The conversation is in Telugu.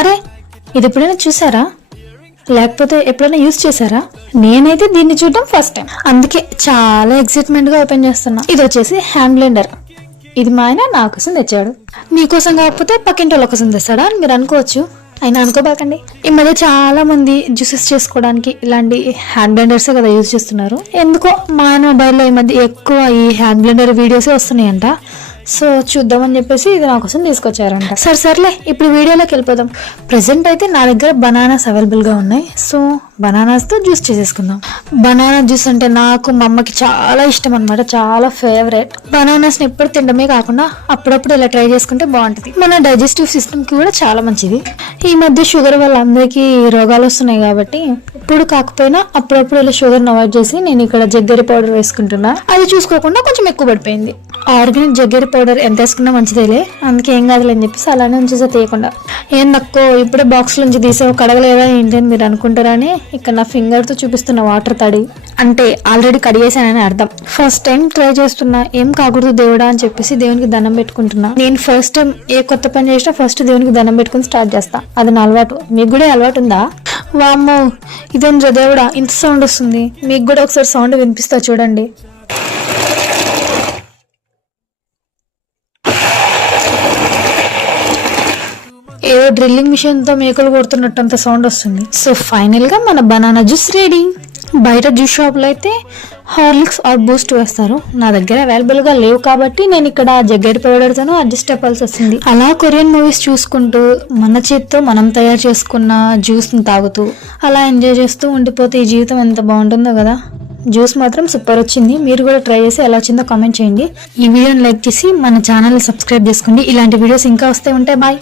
అరే, ఇది ఎప్పుడైనా చూసారా, లేకపోతే ఎప్పుడైనా యూజ్ చేశారా? నేనైతే దీన్ని చూడడం ఫస్ట్ టైం, అందుకే చాలా ఎక్సైట్మెంట్ గా ఓపెన్ చేస్తున్నా. ఇది వచ్చేసి హ్యాండ్ బ్లెండర్. ఇది మా ఆయన నా కోసం తెచ్చాడు. మీకోసం కాకపోతే పక్కింటి వాళ్ళ కోసం తెస్తాడా అని మీరు అనుకోవచ్చు, అయినా అనుకోబాకండి. ఈ మధ్య చాలా మంది జ్యూసెస్ చేసుకోవడానికి ఇలాంటి హ్యాండ్ బ్లెండర్స్ కదా యూజ్ చేస్తున్నారు. ఎందుకో మా ఆయన మొబైల్లో ఈ మధ్య ఎక్కువ ఈ హ్యాండ్ బ్లెండర్ వీడియోసే వస్తున్నాయంట. సో చూద్దామని చెప్పేసి ఇది నా కోసం తీసుకొచ్చారంట. సర్లే ఇప్పుడు వీడియోలోకి వెళ్ళిపోదాం. ప్రెసెంట్ అయితే నా దగ్గర బనానాస్ అవైలబుల్ గా ఉన్నాయి. సో బనానాస్ తో జ్యూస్ చేసేసుకుందాం. బనానా జ్యూస్ అంటే నాకు మా అమ్మకి చాలా ఇష్టం అనమాట, చాలా ఫేవరెట్. బనానాస్ ని ఎప్పుడు తినడమే కాకుండా అప్పుడప్పుడు ఇలా ట్రై చేసుకుంటే బాగుంటది. మన డైజెస్టివ్ సిస్టమ్ కి కూడా చాలా మంచిది. ఈ మధ్య షుగర్ వల్ల అందరికీ రోగాలు వస్తున్నాయి కాబట్టి ఇప్పుడు కాకపోయినా అప్పుడప్పుడు ఇలా షుగర్ అవాయిడ్ చేసి నేను ఇక్కడ జగ్గరి పౌడర్ వేసుకుంటున్నా. అది చూసుకోకుండా కొంచెం ఎక్కువ పడిపోయింది. ఆర్గానిక్ జగ్గరి పౌడర్ ఎంత వేసుకున్నా మంచిదేలే, అందుకే ఏం కాదులే అని చెప్పేసి అలానే ఉంచేసా తీయకుండా. ఏం నక్కో ఇప్పుడే బాక్స్ నుంచి తీసావు కడగలేదా ఏంటి అని మీరు అనుకుంటారా అని ఇక్కడ నా ఫింగర్ తో చూపిస్తున్న వాటర్ తడి అంటే ఆల్రెడీ కడిగేసానని అర్థం. ఫస్ట్ టైం ట్రై చేస్తున్నా, ఏం కాకూడదు దేవుడా అని చెప్పేసి దేవునికి దండం పెట్టుకుంటున్నా. నేను ఫస్ట్ టైం ఏ కొత్త పని చేసినా ఫస్ట్ దేవునికి దండం పెట్టుకుని స్టార్ట్ చేస్తా. అది నా అలవాటు. మీకు కూడా అలవాటు ఉందా? వామ్మో, ఇదేంద్ర దేవుడా ఇంత సౌండ్ వస్తుంది. మీకు కూడా ఒకసారి సౌండ్ వినిపిస్తా చూడండి. ఏదో డ్రిల్లింగ్ మిషన్ తో మేకలు కొడుతున్నట్టు అంత సౌండ్ వస్తుంది. సో ఫైనల్ గా మన బనానా జ్యూస్ రెడీ. బయట జ్యూస్ షాప్ లో అయితే హార్లిక్స్ ఆర్ బూస్ట్ వేస్తారు. నా దగ్గర అవైలబుల్ గా లేవు కాబట్టి నేను ఇక్కడ జగ్గరి పౌడర్ తోనూ అడ్జస్ట్ అవ్వాల్సి వస్తుంది. అలా కొరియన్ మూవీస్ చూసుకుంటూ మన చేతితో మనం తయారు చేసుకున్న జ్యూస్ ని తాగుతూ అలా ఎంజాయ్ చేస్తూ ఉండిపోతే ఈ జీవితం ఎంత బాగుంటుందో కదా. జ్యూస్ మాత్రం సూపర్ వచ్చింది. మీరు కూడా ట్రై చేసి ఎలా వచ్చిందో కామెంట్ చేయండి. ఈ వీడియోని లైక్ చేసి మన ఛానల్ ని సబ్స్క్రైబ్ చేసుకోండి. ఇలాంటి వీడియోస్ ఇంకా వస్తే ఉంటాయి. బాయ్.